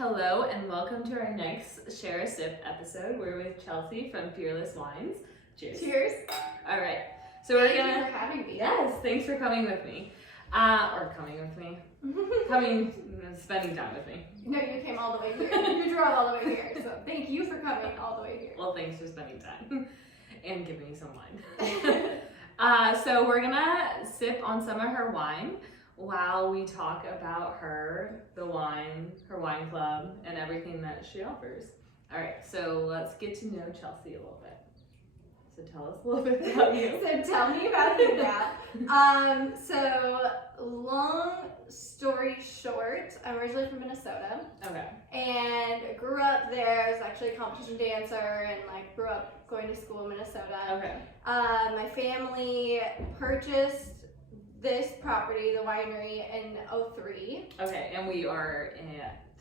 Hello and welcome to our next Share a Sip episode. We're with Chelsea from Fealess Wines. Cheers. Cheers. All right. So we're Thank you for having me. Yes, thanks for coming with me. Spending time with me. No, you came all the way here. You drove all the way here. So thank you for coming all the way here. Well, thanks for spending time and giving me some wine. So we're gonna sip on some of her wine while we talk about her wine club, and everything that she offers. All right, so let's get to know Chelsea a little bit. So tell us a little bit about you. So tell me about you now. So long story short, I'm originally from Minnesota. Okay. And grew up there. I was actually a competition dancer and grew up going to school in Minnesota. Okay. My family purchased this property, the winery, in 2003. Okay, and we are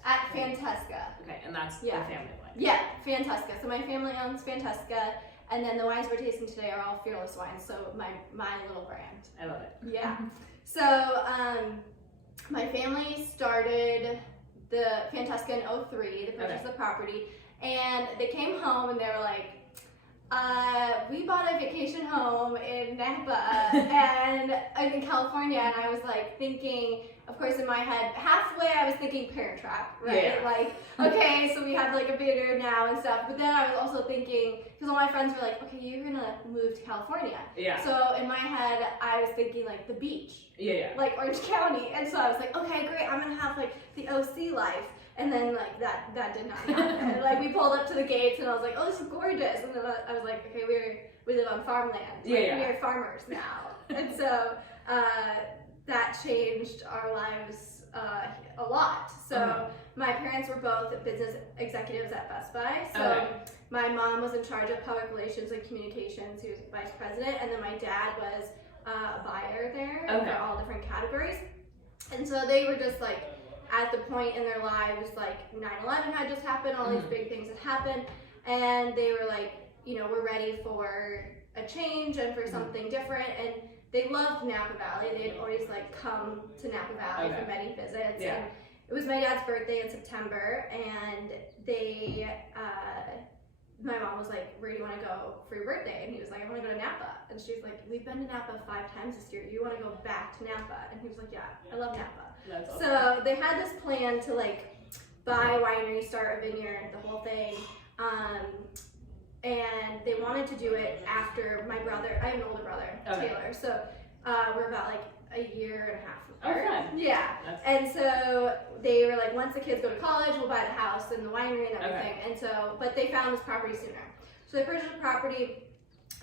at Fantesca. Okay, and that's the family wine. Yeah, Fantesca. So my family owns Fantesca, and then the wines we're tasting today are all Fealess wines, so my little brand. I love it. Yeah. So my family started the Fantesca in 2003. They purchased the property, and they came home and they were like, we bought a vacation home in Napa and in California, and I was like thinking, of course in my head, halfway I was thinking Parent Trap, right? Yeah. Like, okay, so we have like a vineyard now and stuff, but then I was also thinking, because all my friends were like, okay, you're gonna move to California. Yeah. So in my head, I was thinking like the beach. Yeah. Like Orange County, and so I was like, okay, great, I'm gonna have like the OC life. And then that did not happen. Like we pulled up to the gates and I was like, oh, this is gorgeous. And then I was like, okay, we live on farmland. We are farmers now. And so that changed our lives a lot. So my parents were both business executives at Best Buy. So my mom was in charge of public relations and communications. He was vice president. And then my dad was a buyer there for all different categories. And so they were just like, at the point in their lives, like 9/11 had just happened, all these big things had happened, and they were like, we're ready for a change and for something different, and they loved Napa Valley. They had always come to Napa Valley for many visits, and it was my dad's birthday in September, and my mom was like, where do you want to go for your birthday? And he was like, I want to go to Napa. And she was like, we've been to Napa 5 times this year. You want to go back to Napa? And he was like, yeah, I love Napa. That's awesome. So they had this plan to buy a winery, start a vineyard, the whole thing. And they wanted to do it after my brother, I have an older brother, Taylor. So we're about a year and a half apart. Yeah. And so they were like, once the kids go to college, we'll buy the house and the winery and everything. And so, but they found this property sooner. So they purchased the property,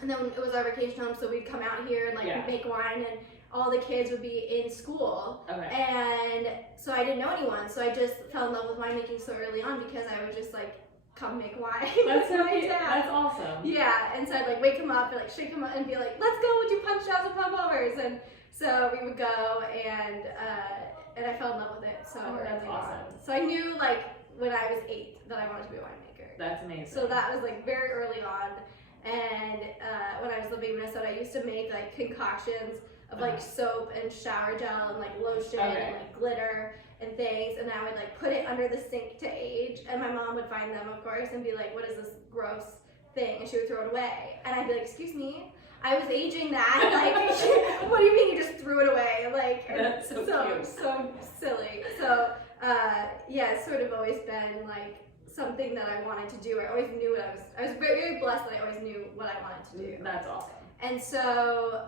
and then it was our vacation home, so we'd come out here and make wine, and all the kids would be in school. And so I didn't know anyone, so I just fell in love with winemaking so early on because I would just come make wine. That's so cute. That's awesome. Yeah, and so I'd wake him up and shake him up and be like, let's go, would you punch out some pump overs? And so we would go, and I fell in love with it so early on. So I knew when I was 8 that I wanted to be a winemaker. That's amazing. So that was very early on. And when I was living in Minnesota, I used to make concoctions of soap and shower gel and lotion and glitter and things, and I would put it under the sink to age, and my mom would find them, of course, and be like, what is this gross thing? And she would throw it away, and I'd be like, excuse me, I was aging that. What do you mean you just threw it away? That's so cute. So silly. So it's sort of always been something that I wanted to do. I always knew what I was very, very blessed that I always knew what I wanted to do. That's awesome. And so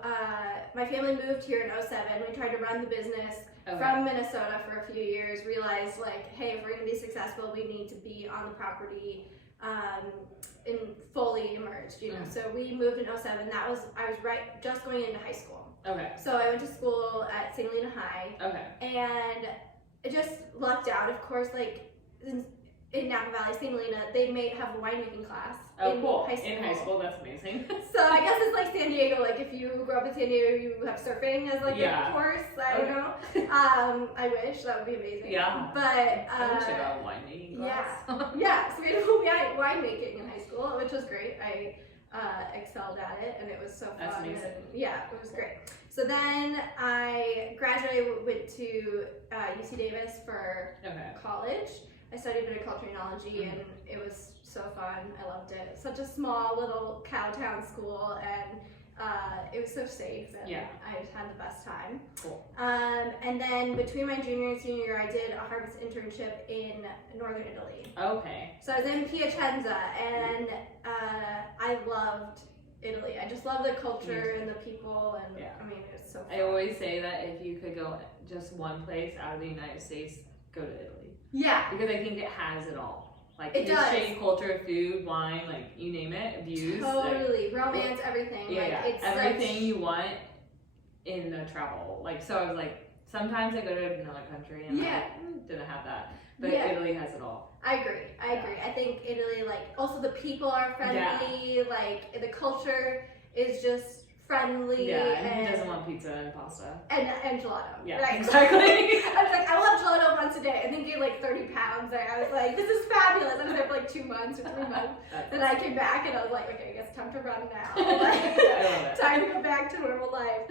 my family moved here in 2007. We tried to run the business from Minnesota for a few years, realized hey, if we're going to be successful, we need to be on the property and fully immersed, So we moved in 2007. I was just going into high school. So I went to school at St. Helena High. And it just lucked out. Of course, in Napa Valley, St. Helena, they may have a winemaking class in high school. In high school, that's amazing. So I guess it's like San Diego. If you grew up in San Diego, you have surfing as a course. I don't know. I wish that would be amazing. Yeah. But I wish I got a winemaking class. Yeah. So we had winemaking in high school, which was great. I excelled at it, and it was so fun. That's amazing. Yeah, it was great. So then I graduated, went to UC Davis for college. I studied viticulture and it was so fun. I loved it. Such a small little cow town school, and it was so safe, and I just had the best time. Cool. And then between my junior and senior year, I did a harvest internship in northern Italy. Okay. So I was in Piacenza, and I loved Italy. I just love the culture and the people, and I mean, it was so fun. I always say that if you could go just one place out of the United States, go to Italy. Yeah. Because I think it has it all. Like history, culture, food, wine, like you name it, views. Totally. Romance, everything. Yeah, It's everything you want in a travel. Like, so I was like, sometimes I go to another country and didn't have that. But Italy has it all. I agree. I think Italy, like, also the people are friendly, like, the culture is just friendly. Yeah, and who doesn't want pizza and pasta? And gelato. Yeah, right? exactly. I was like, I want gelato once a day. I think gained like 30 pounds there. I was like, this is fabulous. I was there for like 2 months or 3 months. Then I came back and I was like, okay, I guess time to run now. Like, time to go back to normal life.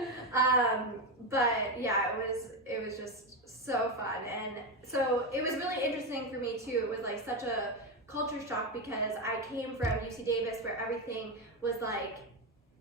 But yeah, it was just so fun. And so it was really interesting for me too. It was like such a culture shock because I came from UC Davis where everything was like,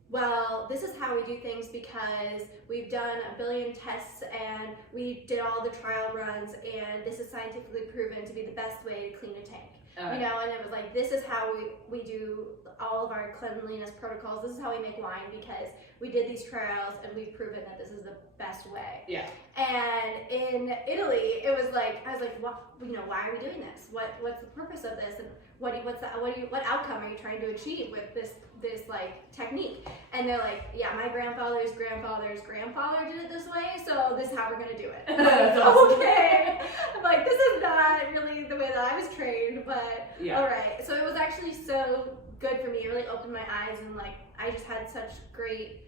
well, this is how we do things because we've done 1 billion tests and we did all the trial runs and this is scientifically proven to be the best way to clean a tank. You know, and it was like, this is how we do all of our cleanliness protocols. This is how we make wine because we did these trials and we've proven that this is the best way. Yeah. And in Italy, it was like, I was like, well, you know, why are we doing this? What's the purpose of this? And what outcome are you trying to achieve with this like technique? And they're like, yeah, my grandfather's grandfather's grandfather did it this way, so this is how we're gonna do it. That's awesome. Okay. I'm like, this is not really the way that I was trained, but all right. So it was actually so good for me. It really opened my eyes, and like I just had such great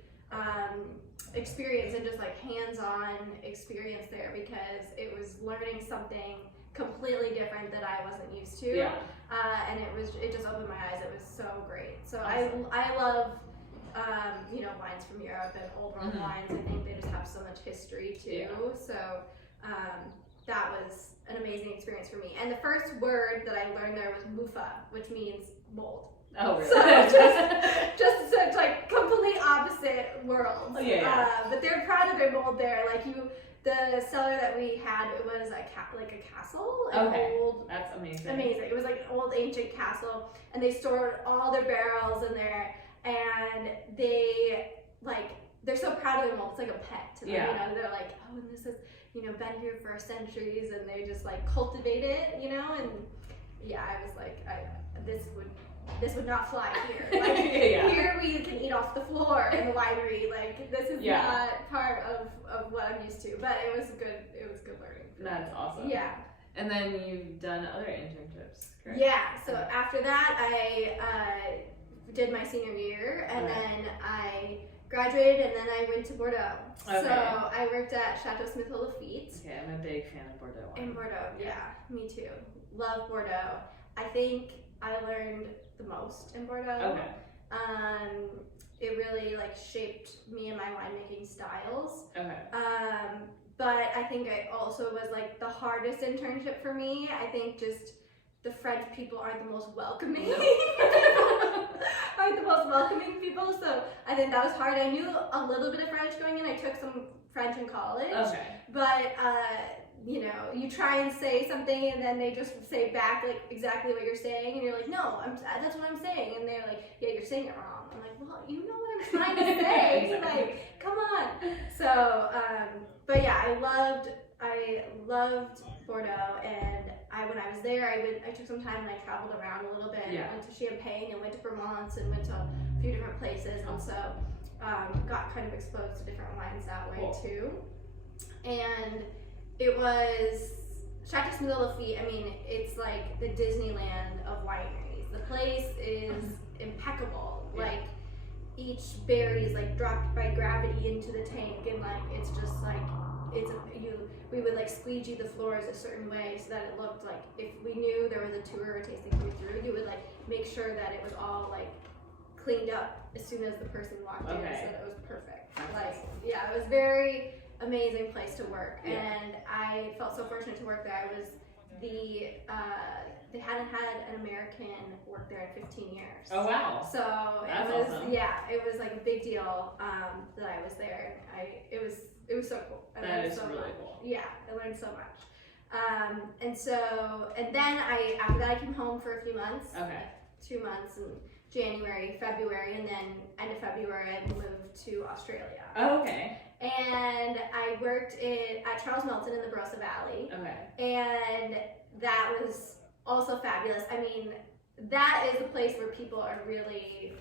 experience and just like hands-on experience there because it was learning something completely different that I wasn't used to. Yeah. And it just opened my eyes. It was so great. So awesome. I love you know, wines from Europe and old world wines. I think they just have so much history too. Yeah. So that was an amazing experience for me. And the first word that I learned there was mufa, which means mold. Oh, really? So just such like complete opposite worlds. Oh, yeah. But they're proud of their mold there. Like the cellar that we had, it was like a castle. Old, that's amazing. Amazing. It was like an old ancient castle, and they stored all their barrels in there, and they're so proud of their mold. It's like a pet to them. You know, they're like, oh, and this has, you know, been here for centuries, and they just like cultivate it, you know. And yeah, I was like, this would not fly here. Like here we can eat off the floor in the winery. Like this is not part of what I'm used to. But it was good learning. That's awesome. Yeah. And then you've done other internships, correct? Yeah. So after that, I did my senior year, and then I graduated, and then I went to Bordeaux. Okay. So I worked at Chateau Smith-Lafitte. Okay, I'm a big fan of Bordeaux wine. In Bordeaux, yeah, me too. Love Bordeaux. I think I learned the most in Bordeaux. Okay. It really like shaped me and my winemaking styles. Okay. But I think it also was like the hardest internship for me. I think just the French people aren't the most welcoming. People. So I think that was hard. I knew a little bit of French going in. I took some French in college. Okay. But you know, you try and say something and then they just say back like exactly what you're saying, and you're like, no, that's what I'm saying, and they're like, yeah, you're saying it wrong. I'm like, well, you know what I'm trying to say. Like, come on. So, but yeah, I loved Bordeaux, and when I was there, I took some time and I traveled around a little bit. Yeah. Went to Champagne and went to Provence and went to a few different places, and so got kind of exposed to different wines that way too. And it was Chateau Smith-Lafitte. I mean, it's like the Disneyland of wineries. The place is impeccable. Yeah. Like each berry is like dropped by gravity into the tank, and like it's just like we would like squeegee the floors a certain way so that it looked like if we knew there was a tour or tasting coming through, you would like make sure that it was all like cleaned up as soon as the person walked in, so that it was perfect. Like, yeah, it was very amazing place to work, and I felt so fortunate to work there. I was they hadn't had an American work there in 15 years. Oh wow! So That's it was awesome. it was like a big deal that I was there. It was so cool. That is so really much. cool. Yeah, I learned so much. And then after that I came home for a few months. Okay. 2 months in January, February, and then end of February I moved to Australia. Oh, okay. And I worked at Charles Melton in the Barossa Valley. Okay. And that was also fabulous. I mean, that is a place where people are really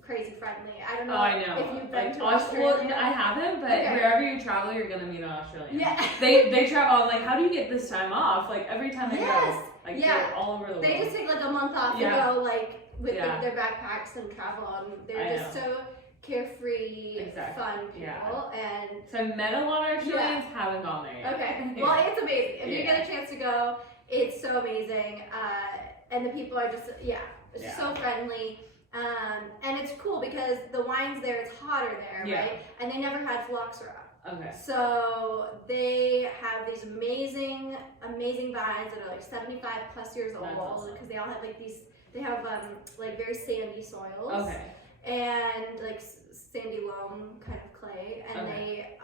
crazy friendly. I don't know, I know. if you've been like, to Australia. Well, I haven't, but Okay. wherever you travel, you're gonna meet an Australian. Yeah. They travel. I'm like, how do you get this time off? Like every time they Yes. go, like Yeah. they're all over the world. They just take like a month off Yeah. to go like with Yeah. their backpacks and travel, and they're I just so carefree, Exactly. fun people. Yeah. And So I've met a lot of Australians, haven't gone there yet. okay, Yeah. well, it's amazing. If you Yeah. get a chance to go, it's so amazing. And the people are just it's just so friendly. And it's cool because the wines there, it's hotter there, Yeah. right? And they never had phylloxera. Okay. So they have these amazing vines that are like 75 plus years old, That's awesome. because they all have like these. They have like very sandy soils. Okay. And like sandy loam kind of clay, and Okay.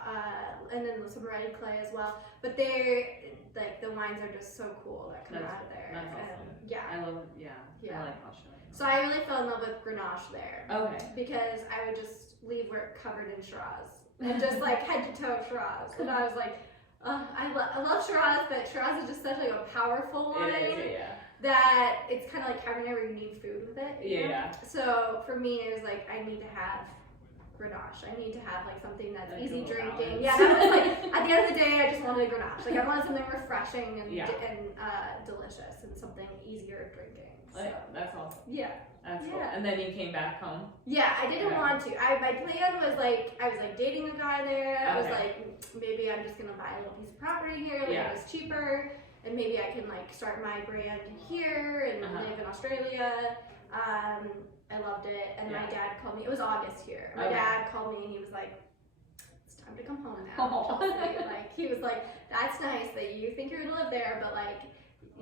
and then some ready clay as well. But they're like the wines are just so cool that come out of there. That's And, awesome. yeah. I love. Yeah. Yeah. I like Australia. So I really fell in love with Grenache there. Okay. Because I would just leave work covered in Shiraz and just like head to toe Shiraz, and I was like, I love Shiraz, but Shiraz is just such like a powerful wine. It is. Yeah. That it's kind of like having whenever you need food with it. You know? Yeah. So for me, it was like I need to have Grenache. I need to have like something that's Like easy a little drinking. balance. Yeah, that was like at the end of the day, I just wanted a Grenache. Like I wanted something refreshing and delicious and something easier drinking. So, That's awesome. yeah. That's cool. Yeah. And then you came back home. Yeah, I didn't Okay. want to. My plan was like I was like dating a guy there. I was Okay. like maybe I'm just gonna buy a little piece of property here. Like Yeah. it was cheaper. And maybe I can like start my brand here and live in Australia. I loved it, and my dad called me. It was August here. My dad called me and he was like, "It's time to come home now." Chelsea." Like he was like, "That's nice that you think you're gonna live there, but like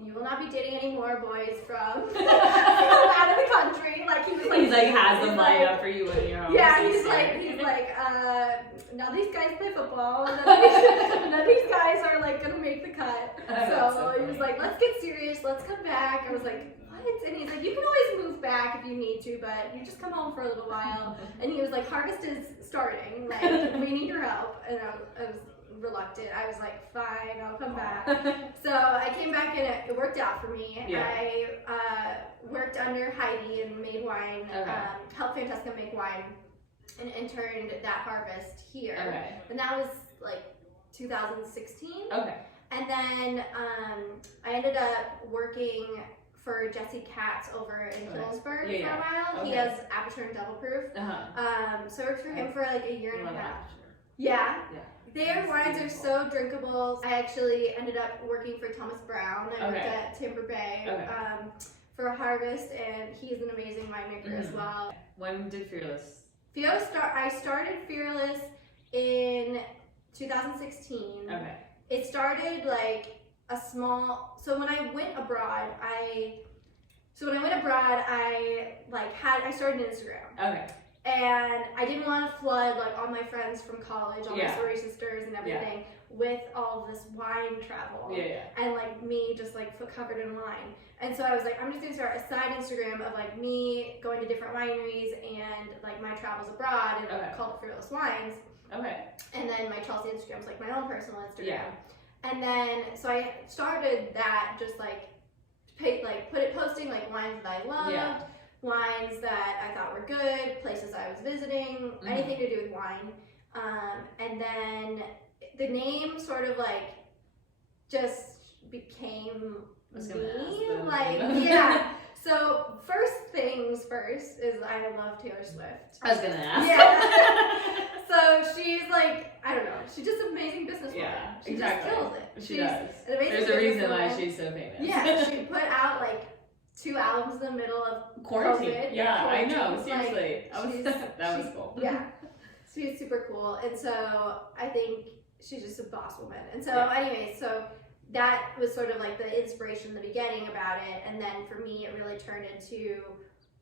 you will not be dating any more boys from out of the country." Like he was like, He's like has them he's lined like- up for you when you're home. Yeah, so he's stay. like, none of these guys play football. None of these guys are like gonna make the cut. That's So so he was funny. like, let's get serious. Let's come back. I was like, what? And he's like, you can always move back if you need to, but you just come home for a little while. And he was like, harvest is starting. Like, we need your help. And I was reluctant. I was like, fine, I'll come back. So I came back and it worked out for me. Yeah. I worked under Heidi and made wine, helped Fantesca make wine, and interned that harvest here. Okay. And that was like 2016. Okay. And then I ended up working for Jesse Katz over in Hillsburg for a while. He has Aperture and Double Proof. So I worked for him for like a year and a half. Yeah. Their wines are so drinkable. I actually ended up working for Thomas Brown. I worked at Timber Bay for a harvest, and he's an amazing winemaker as well. When did Fealess? I started Fealess in 2016. Okay. It started like a small. So when I went abroad, I I started an Instagram. Okay. And I didn't want to flood like all my friends from college, all my sorority sisters and everything with all this wine travel. And like me just like covered in wine. And so I was like, I'm just gonna start a side Instagram of like me going to different wineries and like my travels abroad, and I called it Fearless Wines. Okay. And then my Chelsea Instagram was like my own personal Instagram. And then so I started that just like posting like wines that I loved. Wines that I thought were good, places I was visiting, anything to do with wine. And then the name sort of like just became me. So first things first is I love Taylor Swift. I was gonna ask. So she's like, I don't know, she's just an amazing businesswoman. Yeah, She exactly. just kills it. She does. An amazing There's a reason why businesswoman. she's so famous. Yeah, she put out like 2 albums in the middle of Quarantine. COVID. Yeah, I know. Quarantine. Seriously. Like, that was cool. Yeah. She's super cool. And so I think she's just a boss woman. And so anyway, so that was sort of like the inspiration in the beginning about it. And then for me, it really turned into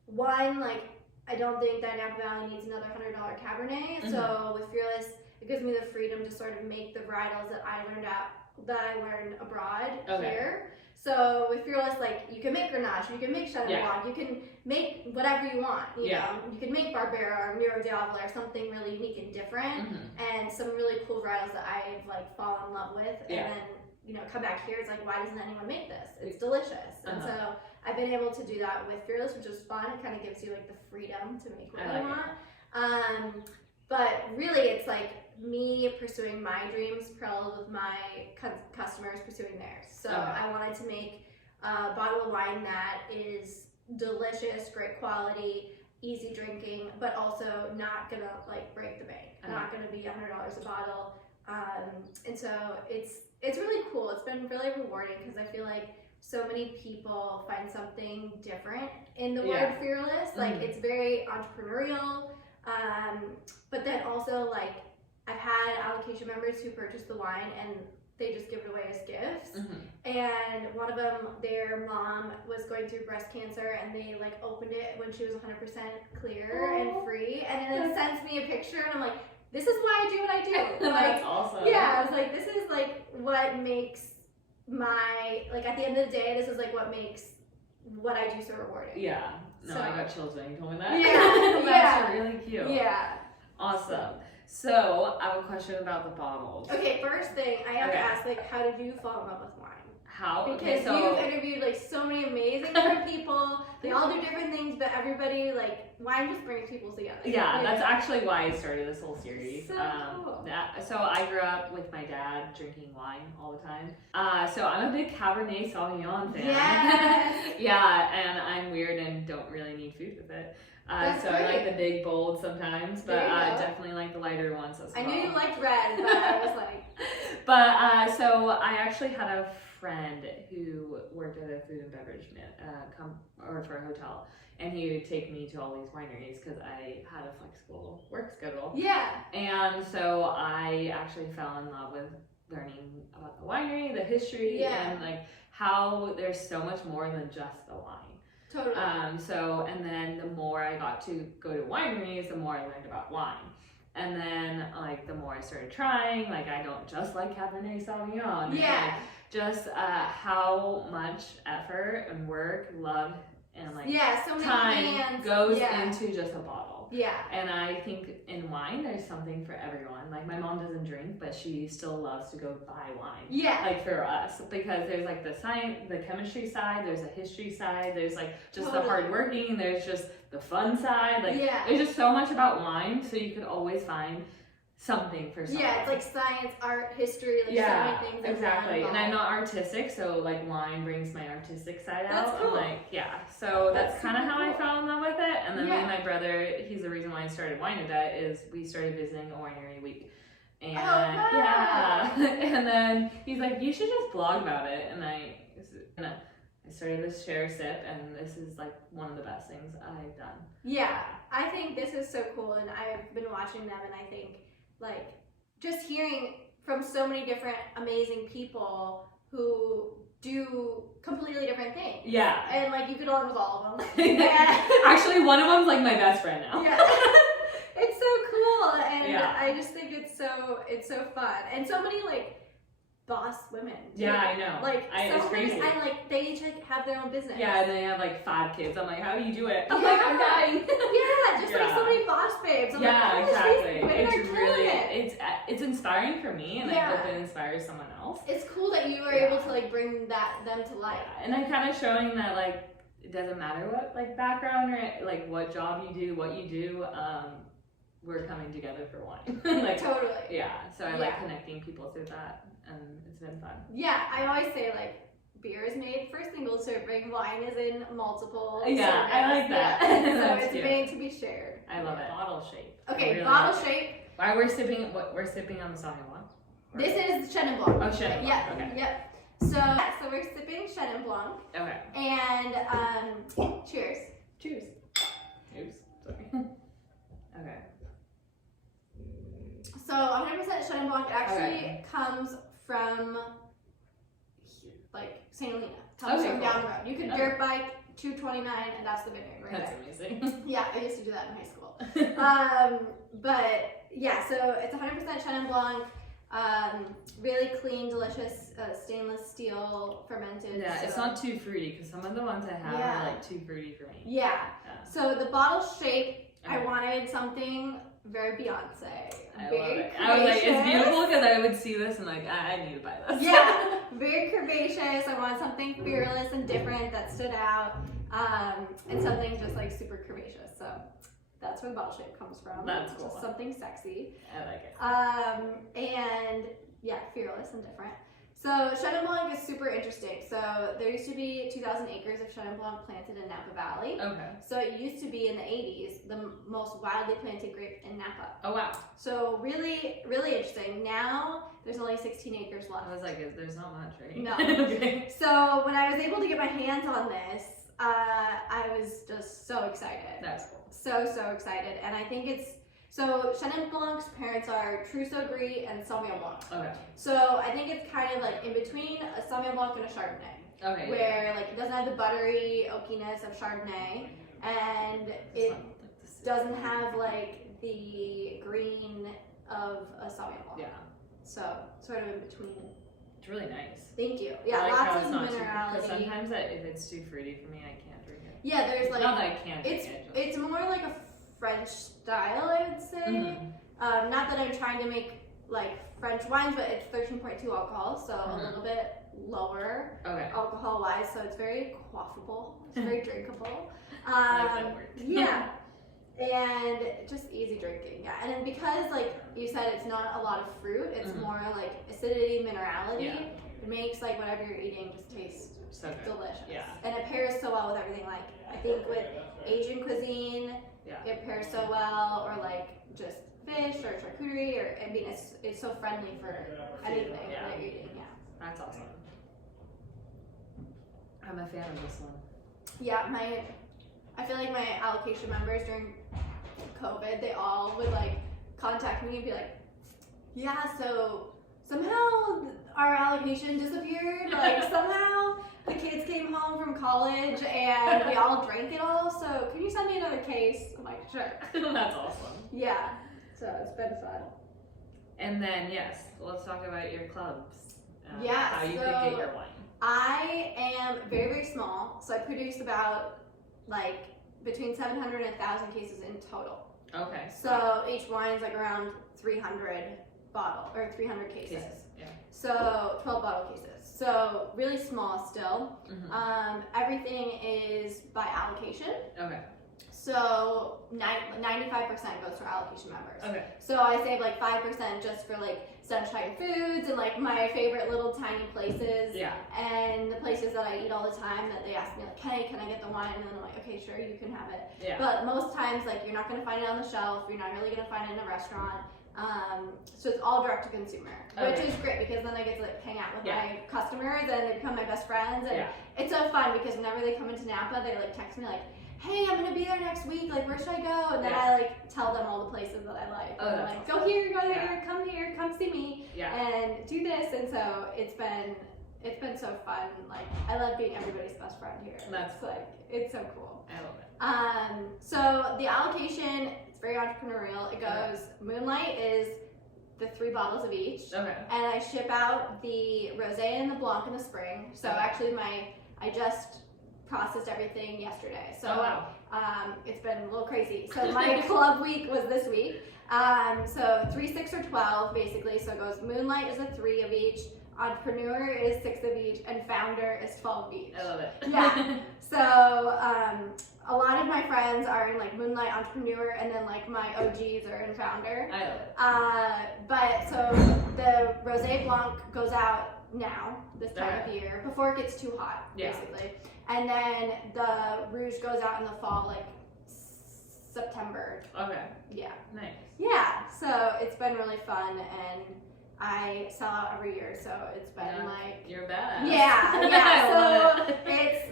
one, like, I don't think that Napa Valley needs another $100 Cabernet. Mm-hmm. So with Fealess, it gives me the freedom to sort of make the varietals that I learned abroad here. So with Fealess, like, you can make Grenache, you can make Chenin Blanc, you can make whatever you want. You know, you can make Barbera or Miro d'Avola or something really unique and different, and some really cool varietals that I've like fallen in love with. And then, you know, come back here, it's like, why doesn't anyone make this? It's delicious. And so I've been able to do that with Fealess, which is fun. It kind of gives you like the freedom to make what you want. But really, it's like me pursuing my dreams parallel with my customers pursuing theirs. So I wanted to make a bottle of wine that is delicious, great quality, easy drinking, but also not gonna like break the bank. Not gonna be $100 a bottle. And so it's really cool. It's been really rewarding because I feel like so many people find something different in the word Fearless. Like, it's very entrepreneurial. But then also, like, I've had allocation members who purchase the wine and they just give it away as gifts. And one of them, their mom was going through breast cancer and they like opened it when she was 100% clear and free, and then it sends me a picture and I'm like, this is why I do what I do. Like, that's awesome. Yeah, I was like, this is like what makes my, like, at the end of the day, this is like what makes what I do so rewarding. Yeah. No, so, I got chills when you told me that. Yeah. That's really cute. Yeah. Awesome. So I have a question about the bottles. Okay, first thing I have to ask, like, how did you fall in love with wine? How? Because you've interviewed like so many amazing different people. They all do different things, but everybody, like, wine just brings people together. Yeah, that's actually why I started this whole series. So cool. So I grew up with my dad drinking wine all the time. So I'm a big Cabernet Sauvignon fan. Yes. Yeah, and I'm weird and don't really need food with it. So great. I like the big bold sometimes, but definitely like the lighter ones as well. I knew you liked red, but I was like. But so I actually had a friend who worked at a food and beverage or for a hotel, and he would take me to all these wineries because I had a flexible work schedule. Yeah. And so I actually fell in love with learning about the winery, the history, and like how there's so much more than just the wine. Totally. And then the more I got to go to wineries, the more I learned about wine. And then, like, the more I started trying, like, I don't just like Cabernet Sauvignon. Yeah. Like, just how much effort and work, love, and, like, so many time goes into just a bottle. Yeah. And I think in wine, there's something for everyone. Like, my mom doesn't drink, but she still loves to go buy wine. Yeah. Like, for us, because there's, like, the science, the chemistry side, there's a history side, there's, like, just the hard working, there's just the fun side. Like, there's just so much about wine, so you could always find something for someone. Yeah, it's like science, art, history, like so many things. Exactly. And I'm not artistic, so like wine brings my artistic side out. That's cool. I'm like, so that's kind of how I cool. fell in love with it. And then me and my brother, he's the reason why I started Wineadette, is we started visiting a winery week. And and then he's like, you should just blog about it. And I started this share sip, and this is like one of the best things I've done. Yeah, I think this is so cool, and I've been watching them, and I think, like, just hearing from so many different amazing people who do completely different things. Yeah. And, like, you could learn with all of them. Actually, one of them's, like, my best friend now. Yeah. It's so cool, and I just think it's so fun. And so many, like, boss women. Too. Yeah, I know. Like, it's crazy. And, like, they each, like, have their own business. Yeah, and they have, like, 5 kids. I'm like, how do you do it? I'm like, I'm dying. Like, so many boss babes. I'm like, exactly. It's really, it's inspiring for me, and I hope it inspires someone else. It's cool that you are able to, like, bring them to life. And I'm kind of showing that, like, it doesn't matter what, like, background or, like, what job you do, what you do, we're coming together for wine. Like, totally. Yeah, so I like connecting people through that, and it's been fun. Yeah, I always say, like, beer is made for single serving, wine is in multiple servings. I like that. So it's made to be shared. I love it. Bottle shape. Okay, really bottle shape. Why we're sipping on the Sauvignon Blanc? This is Chenin Blanc. Oh, Chenin Blanc. Okay. Yep. So we're sipping Chenin Blanc. Okay. And cheers. Cheers. Oops. Sorry. Okay. So 100% Chenin Blanc actually comes from like St. Helena. Comes from down the road. You could dirt bike 229, and that's the vineyard right there. That's amazing. Yeah, I used to do that in high school. But yeah, so it's 100% Chenin Blanc. Really clean, delicious stainless steel fermented. Yeah, so. it's not too fruity because some of the ones I have are like too fruity for me. Yeah. So the bottle shape, I wanted something very Beyonce. I love it. I was like, it's beautiful because I would see this and like, I need to buy this. Yeah, very curvaceous. I wanted something fearless and different that stood out, and something just like super curvaceous. So that's where the bottle shape comes from. That's cool. Just something sexy. I like it. And yeah, fearless and different. So Chenin Blanc is super interesting. So there used to be 2,000 acres of Chenin Blanc planted in Napa Valley. Okay. So it used to be in the 80s the most widely planted grape in Napa. Oh wow. So really, really interesting. Now there's only 16 acres left. I was like, there's not much, right? No. Okay. So when I was able to get my hands on this, I was just so excited. That's cool. So excited. And I think it's, so Chenin Blanc's parents are Trousseau Gris and Sauvignon Blanc. Okay. So I think it's kind of like in between a Sauvignon Blanc and a Chardonnay. Okay. Where like it doesn't have the buttery oakiness of Chardonnay, and it doesn't have like the green of a Sauvignon Blanc. Yeah. So sort of in between. It's really nice. Thank you. Yeah, like lots of minerality. Because sometimes if it's too fruity for me, I can't drink it. Yeah, there's like not that I can't drink it. It's more like a French style, I would say. Mm-hmm. Not that I'm trying to make like French wines, but it's 13.2 alcohol, so a little bit lower alcohol wise. So it's very quaffable. It's very drinkable. I like that word. Yeah. And just easy drinking, yeah. And then because, like you said, it's not a lot of fruit, it's more like acidity, minerality. Yeah. It makes like whatever you're eating just taste so delicious. Yeah. And it pairs so well with everything. Like I think with Asian cuisine, it pairs so well, or like just fish or charcuterie, or I mean, it's so friendly for anything that you're eating. Yeah. That's awesome. I'm a fan of this one. Yeah, I feel like my allocation members during COVID, they all would like contact me and be like, yeah, so somehow our allocation disappeared. Like somehow the kids came home from college and we all drank it all. So can you send me another case? I'm like, sure. That's awesome. Yeah, so it's been fun. And then yes, let's talk about your clubs. How you could get your wine. I am very, very small, so I produce about like between 700 and 1,000 cases in total. Okay. So each wine's like around 300 cases. Yeah. So 12 bottle cases. So really small still. Mm-hmm. Everything is by allocation. Okay. So 95% goes to our allocation members. Okay. So I save like 5% just for like Sunshine Foods and like my favorite little tiny places. Yeah. And the places that I eat all the time that they ask me like, hey, can I get the wine? And then I'm like, okay, sure, you can have it. Yeah. But most times like you're not gonna find it on the shelf. You're not really gonna find it in a restaurant. So it's all direct to consumer, which is great because then I get to like hang out with my customers and they become my best friends. And it's so fun because whenever they come into Napa, they like text me like, hey, I'm gonna be there next week, like where should I go? And then I like tell them all the places that I like. And I'm like, go here, go there, come see me, and do this. And so it's been so fun. Like I love being everybody's best friend here. That's like it's so cool. I love it. So the allocation, it's very entrepreneurial. It goes Moonlight is the 3 bottles of each. Okay. And I ship out the rosé and the blanc in the spring. So actually I just processed everything yesterday. So it's been a little crazy. So my club week was this week. So 3, 6, or 12 basically. So it goes Moonlight is a 3 of each, Entrepreneur is 6 of each, and Founder is 12 of each. I love it. Yeah. So a lot of my friends are in like Moonlight, Entrepreneur, and then like my OGs are in Founder. I love it. But so the Rosé Blanc goes out now, this time of year, before it gets too hot, basically. And then the Rouge goes out in the fall, like September. Okay. Yeah. Nice. Yeah. So it's been really fun, and I sell out every year, so it's been like you're badass. Yeah. So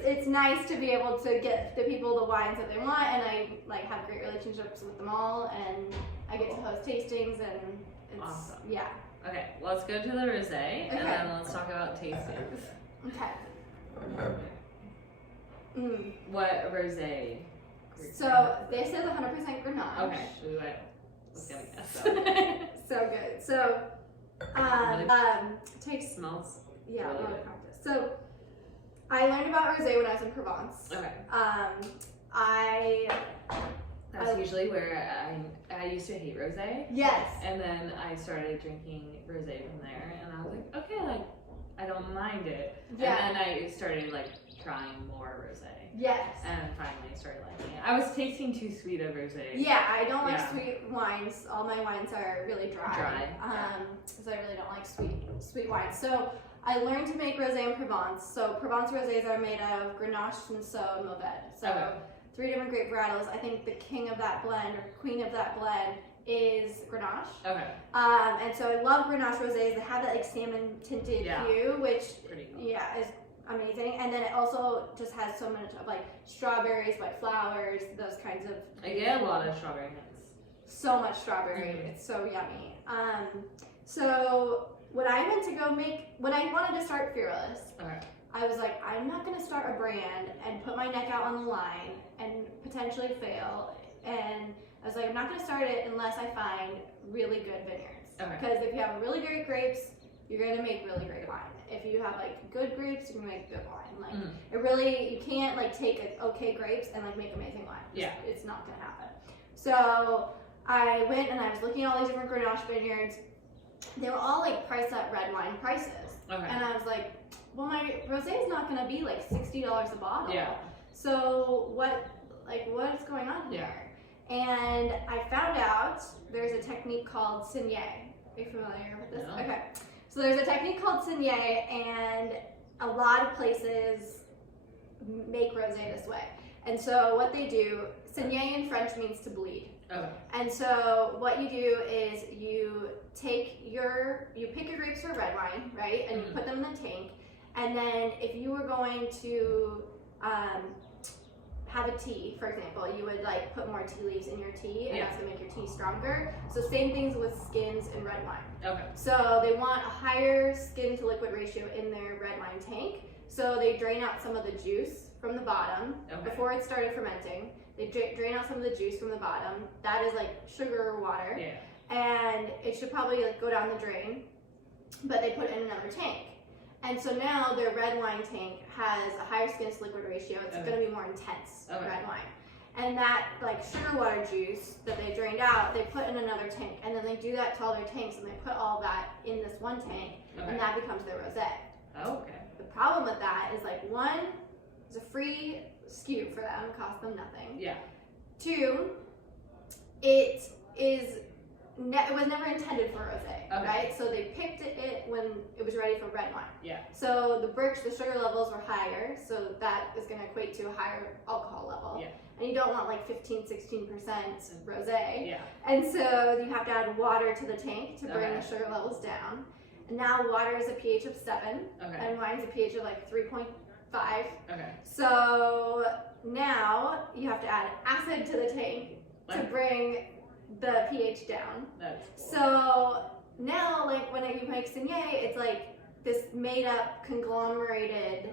it's nice to be able to get the people the wines that they want, and I like have great relationships with them all, and I get to host tastings, and it's awesome. Yeah. Okay, let's go to the rosé, and then let's talk about tastings. Okay. Mm. What rosé? So this is 100% Grenache. Okay. Let's get a guess. So good. So takes Smells. yeah, really a lot good. of practice. So I learned about rosé when I was in Provence. Okay. That's usually where I used to hate rosé. Yes. And then I started drinking rosé from there, and I was like, okay, like I don't mind it. Yeah. And then I started like trying more rosé. Yes. And finally started liking it. I was tasting too sweet of rosé. Yeah, I don't like sweet wines. All my wines are really dry. So I really don't like sweet wines. So I learned to make rosé in Provence. So Provence rosés are made of Grenache, and Mourvedre. So 3 different grape varietals. I think the king of that blend or queen of that blend is Grenache. Okay. And so I love Grenache rosés. They have that like salmon tinted hue, which pretty cool. is amazing. And then it also just has so much of like strawberries, white flowers, those kinds of. I get a lot of strawberry hints. So much strawberry. It's so yummy. So when I went to go when I wanted to start Fealess, I was like, I'm not going to start a brand and put my neck out on the line and potentially fail. And I was like, I'm not going to start it unless I find really good vineyards. Because if you have really great grapes, you're going to make really great wine. If you have like good grapes, you're going to make good wine. Like it really, you can't like take okay grapes and like make amazing wine. It's not going to happen. So I went and I was looking at all these different Grenache vineyards. They were all like priced at red wine prices. And I was like, well, my rosé is not going to be like $60 a bottle. So what's going on here? And I found out there's a technique called saignée. Are you familiar with this? No. Okay. So there's a technique called saignée, and a lot of places make rosé this way. And so what they do, saignée in French means to bleed. And so what you do is you pick your grapes for red wine, right? And you put them in the tank. And then if you were going to have a tea, for example, you would like put more tea leaves in your tea, and that's gonna make your tea stronger. So same things with skins in red wine. So they want a higher skin to liquid ratio in their red wine tank. So they drain out some of the juice from the bottom before it started fermenting. They drain out some of the juice from the bottom. That is like sugar or water. And it should probably like go down the drain, but they put it in another tank. And so now their red wine tank has a higher skin to liquid ratio. It's going to be more intense red wine. And that like sugar water juice that they drained out, they put in another tank. And then they do that to all their tanks, and they put all that in this one tank, and that becomes their rosé. The problem with that is like, one, it's a free SKU for them, costs them nothing. 2, it was never intended for rosé, right? So they picked it when it was ready for red wine. So the sugar levels were higher, so that is going to equate to a higher alcohol level. And you don't want like 15-16% rosé. And so you have to add water to the tank to bring the sugar levels down. And now water is a pH of 7, and wine is a pH of like 3.5. So now you have to add acid to the tank to bring the pH down. So now, like when you make saignée, it's like this made-up conglomerated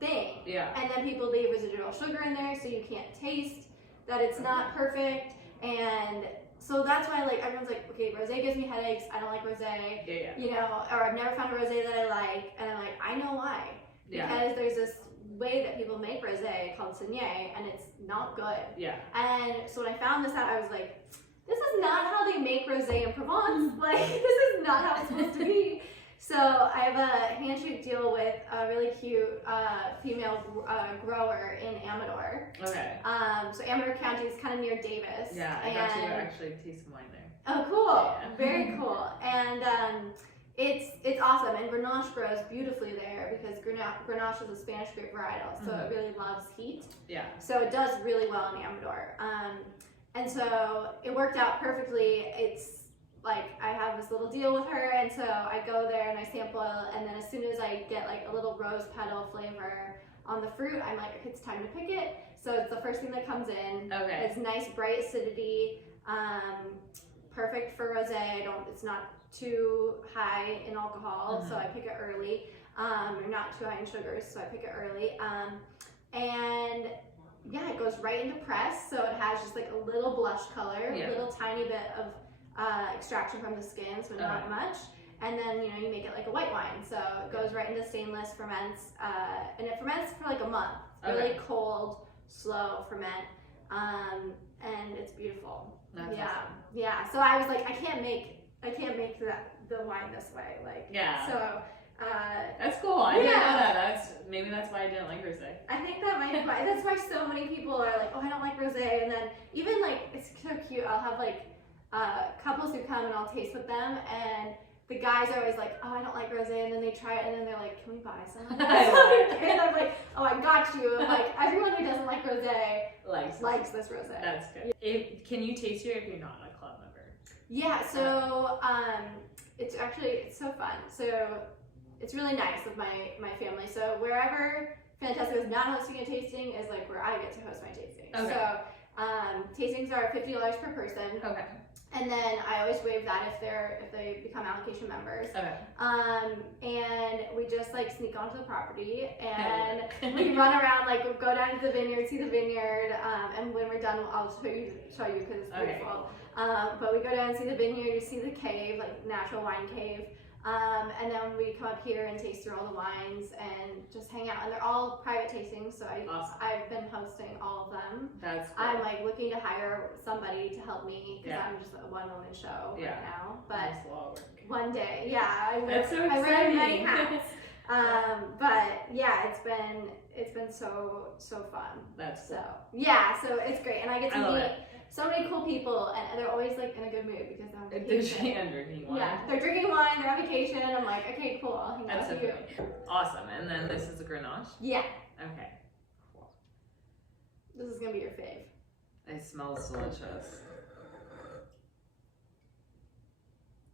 thing. And then people leave residual sugar in there, so you can't taste that it's not perfect. And so that's why like everyone's like, okay, rosé gives me headaches. I don't like rosé. You know, or I've never found a rosé that I like. And I'm like, I know why. Because there's this way that people make rosé called saignée, and it's not good. And so when I found this out, I was like, this is not how they make rosé in Provence. Like, this is not how it's supposed to be. So I have a handshake deal with a really cute female grower in Amador. So Amador County is kind of near Davis. I got to actually taste some wine there. Oh, cool. Very cool. And it's awesome. And Grenache grows beautifully there because Grenache is a Spanish grape varietal, so it really loves heat. So it does really well in Amador. And so it worked out perfectly. It's like I have this little deal with her, and so I go there and I sample, and then as soon as I get like a little rose petal flavor on the fruit, I'm like, it's time to pick it. So it's the first thing that comes in. It's nice bright acidity, perfect for rosé. It's not too high in alcohol, so I pick it early. not too high in sugars, so I pick it early. And yeah, it goes right into press, so it has just like a little blush color, a little tiny bit of extraction from the skins, but not much. And then, you know, you make it like a white wine. So it goes right into stainless, ferments, and it ferments for like a month. Really cold, slow ferment, and it's beautiful. That's yeah, awesome. yeah. So I was like, I can't make the wine this way. Like, so. That's cool. I didn't know that. Maybe that's why I didn't like rosé. I think that might be why. That's why so many people are like, oh, I don't like rosé, and then even like it's so cute. I'll have like couples who come and I'll taste with them, and the guys are always like, oh, I don't like rosé, and then they try it, and then they're like, can we buy some? And I'm like, oh, I got you. I'm like, everyone who doesn't like rosé likes this rosé. That's good. Can you taste it if you're not a club member? Yeah. So it's so fun. So it's really nice of my family. So wherever Fantesca is not hosting a tasting is like where I get to host my tasting. Okay. So tastings are $50 per person. Okay. And then I always waive that if they become allocation members. Okay. And we just like sneak onto the property and we run around, like go down to the vineyard, see the vineyard, and when we're done, I'll show you because it's beautiful. But we go down and see the vineyard, you see the cave, like natural wine cave. And then we come up here and taste through all the wines and just hang out. And they're all private tastings, so I've been hosting all of them. That's cool. I'm like looking to hire somebody to help me because I'm just a one-woman show right now. But one day, That's so exciting. I wear many hats. But yeah, it's been so fun. That's cool. So it's great, and I get to meet so many cool people, and they're always like in a good mood because they're on vacation. They're drinking wine. Yeah, they're drinking wine, they're on vacation. I'm like, okay, cool, I'll hang out with you. Awesome. And then this is a Grenache? Yeah. Okay. Cool. This is gonna be your fave. It smells delicious.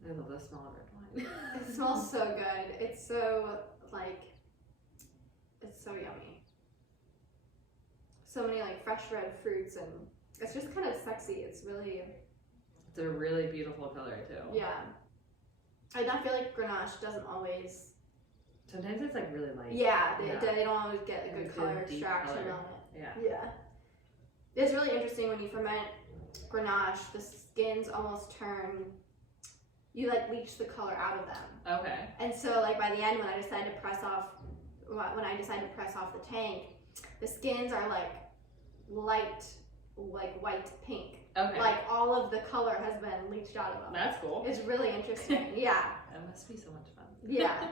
I love the smell of red wine. It smells so good. It's so yummy. So many like fresh red fruits, and it's just kind of sexy. It's a really beautiful color too. Yeah. I feel like Grenache doesn't always. Sometimes it's like really light. Yeah, they don't always get a good color extraction on it. Yeah. It's really interesting when you ferment Grenache, the skins almost turn. You like leach the color out of them. Okay. And so like by the end, when I decide to press off the tank, the skins are like light, like white pink. Okay. Like all of the color has been leached out of them. That's cool. It's really interesting. Yeah. That must be so much fun. Yeah.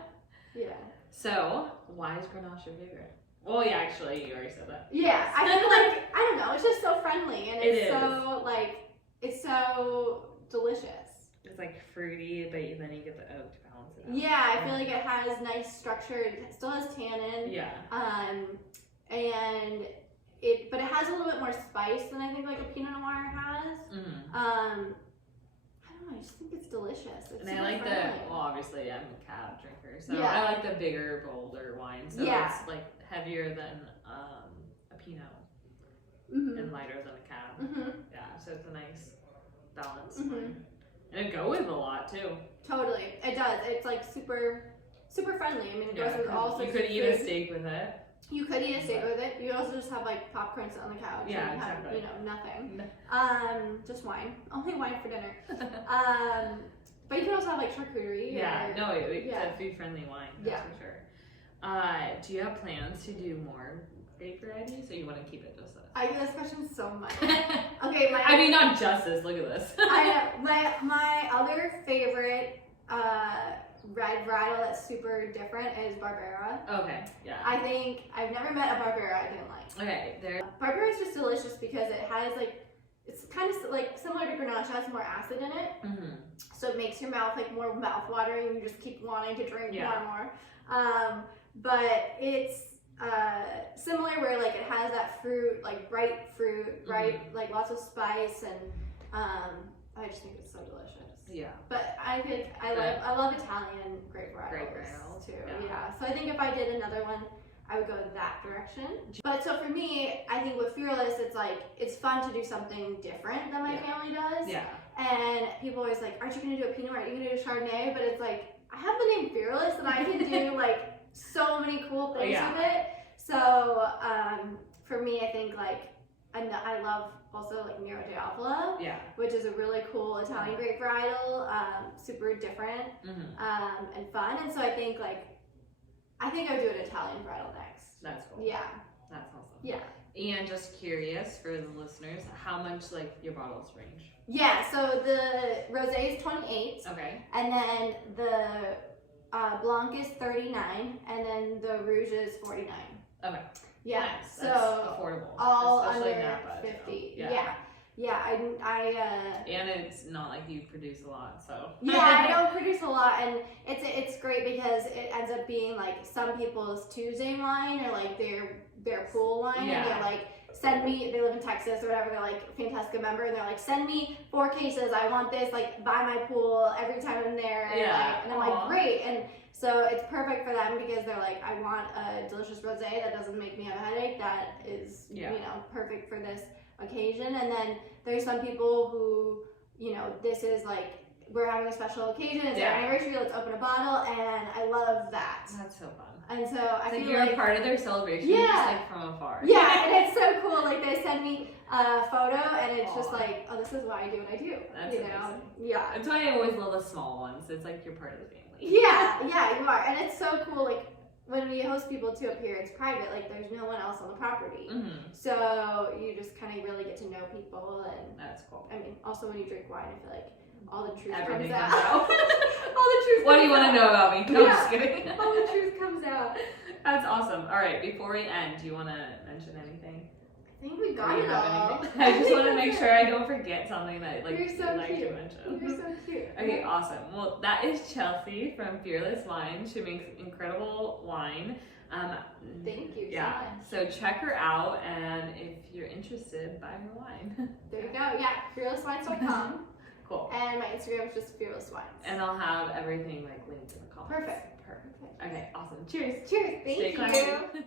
So, why is Grenache your favorite? Well, yeah, actually, you already said that. Yeah, I feel like, I don't know, it's just so friendly, and it's so delicious. It's like fruity, but then you get the oak to balance it out. Yeah, I feel like it has nice structure. It still has tannin. Yeah. But it has a little bit more spice than I think like a Pinot Noir has. I don't know, I just think it's delicious. It's and I like friendly. obviously I'm a cab drinker, so I like the bigger, bolder wine. So it's like heavier than a Pinot and lighter than a cab. Yeah, so it's a nice balance wine. And it go with a lot too. Totally, it does. It's like super friendly. I mean, it goes with all sorts of food. You could eat a steak with it. You could eat a steak with it. You also just have like popcorn sit on the couch. Yeah, and have, exactly. Nothing. Just wine. Only wine for dinner. But you can also have like charcuterie. It's a food-friendly wine. That's for sure. Do you have plans to do more grape varieties, or you want to keep it just this? I get this question so much. Okay, I mean, not just this. Look at this. My other favorite red varietal that's super different is Barbera. Okay, yeah. I think I've never met a Barbera I didn't like. Okay, Barbera is just delicious because it has like, it's kind of like similar to Grenache, has more acid in it. So it makes your mouth like more mouth-watering. You just keep wanting to drink more and more. But it's similar where like it has that fruit, like bright fruit, right? Like lots of spice, and I just think it's so delicious. Yeah. But I love Italian grape varietals too. Yeah. So I think if I did another one, I would go that direction. But so for me, I think with Fealess, it's fun to do something different than my family does. Yeah. And people are always like, aren't you gonna do a Pinot Noir? Are you gonna do a Chardonnay? But it's like, I have the name Fealess and I can do like place Yeah. with it. So for me, I think like I love also like Nero d'Avola, Yeah. which is a really cool Italian grape varietal, super different and fun. And so I think I would do an Italian varietal next. That's cool. Yeah. That's awesome. Yeah. And just curious for the listeners, how much like your bottles range? Yeah. So the rosé is 28. Okay. And then the Blanc is 39, and then the Rouge is 49. Okay. Yeah, Nice. so That's affordable. all especially under Napa, 50. So, Yeah. And it's not like you produce a lot, so. I don't produce a lot, and it's great because it ends up being like some people's Tuesday wine or like their pool wine, and they're like, send me, they live in Texas or whatever, they're like Fantesca member, and they're like, send me 4 cases, I want this like by my pool every time I'm there, and I'm like, great. And so it's perfect for them because they're like, I want a delicious rosé that doesn't make me have a headache, that is you know, perfect for this occasion. And then there's some people who, you know, this is like, we're having a special occasion, it's our anniversary, let's open a bottle, and I love that. That's so fun. And so I feel you're like a part of their celebration, just like from afar. Yeah, and it's so cool. Like they send me a photo, and it's just like, oh, this is why I do what I do. That's you amazing. know? Yeah. That's why I always love the small ones. It's like you're part of the family. Yeah, you are, and it's so cool. Like when we host people to up here, it's private. Like there's no one else on the property, so you just kind of really get to know people, and that's cool. I mean, also when you drink wine, I feel like all the truth Everything comes comes out. out. All the truth. What do you want to know about me? No, I'm just kidding. All the truth comes out. That's awesome. All right, before we end, do you want to mention anything? I think we Do got you it have all. anything? I just want to make sure I don't forget something that like You're so you'd like cute. to mention. You're so cute. Okay, awesome. Well, that is Chelsea from Fealess Wine. She makes incredible wine. Thank you so So much. check her out, and if you're interested, buy her wine. There you go. Yeah, fearlesswines.com. Cool. And my Instagram is just Fearless Wines. And I'll have everything like linked in the comments. Perfect. Perfect. Okay, awesome. Cheers. Cheers. Stay Thank you. classy.